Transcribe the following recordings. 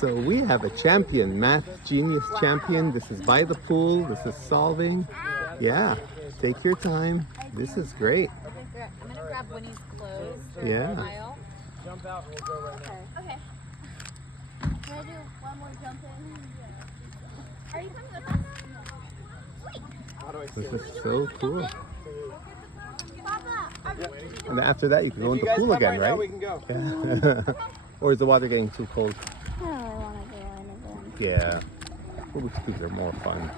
So we have a champion, math genius champion. This is by the pool. This is solving. Yeah, take your time. This is great. I'm gonna grab Winnie's clothes. Yeah. Pile. Jump out and we'll go right now. Okay. Can I do one more jump in? Are you coming with us? How do I This see it? is so cool. Papa, And then after that, you can go in If you the guys pool come again, right now, right? we can go. Yeah. Or is the water getting too cold? I don't really want to go in again. Yeah. Rubik's Cubes are more fun.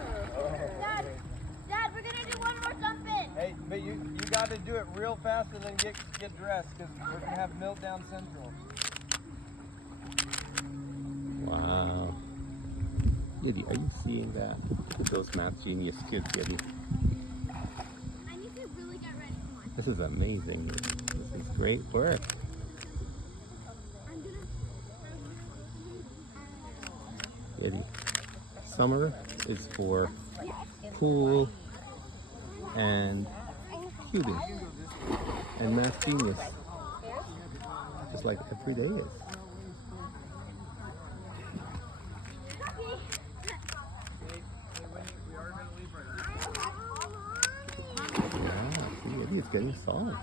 Dad, we're gonna do one more jump in. Hey, but you got to do it real fast and then get dressed because we're gonna have Meltdown Central. Wow. Yeti, are you seeing that? Look at those math genius kids, Yeti. I need to really get ready. Come on. This is amazing. This is great work. I'm gonna. Yeti. Summer is for pool and cubing and math genius, just like every day is. Yeah, see, Yeti is getting solved.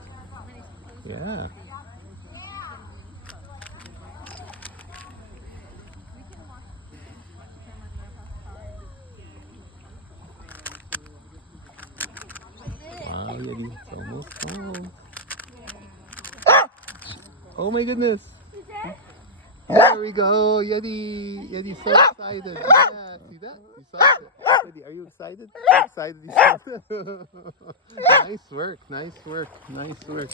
Yeah. Wow, Yeti, it's almost home. Oh my goodness. There we go, Yeti. Yeti's so excited. Yeah, see that? You saw it. Yeti, are you excited? Are you excited? You saw it? Nice work, nice work, nice work.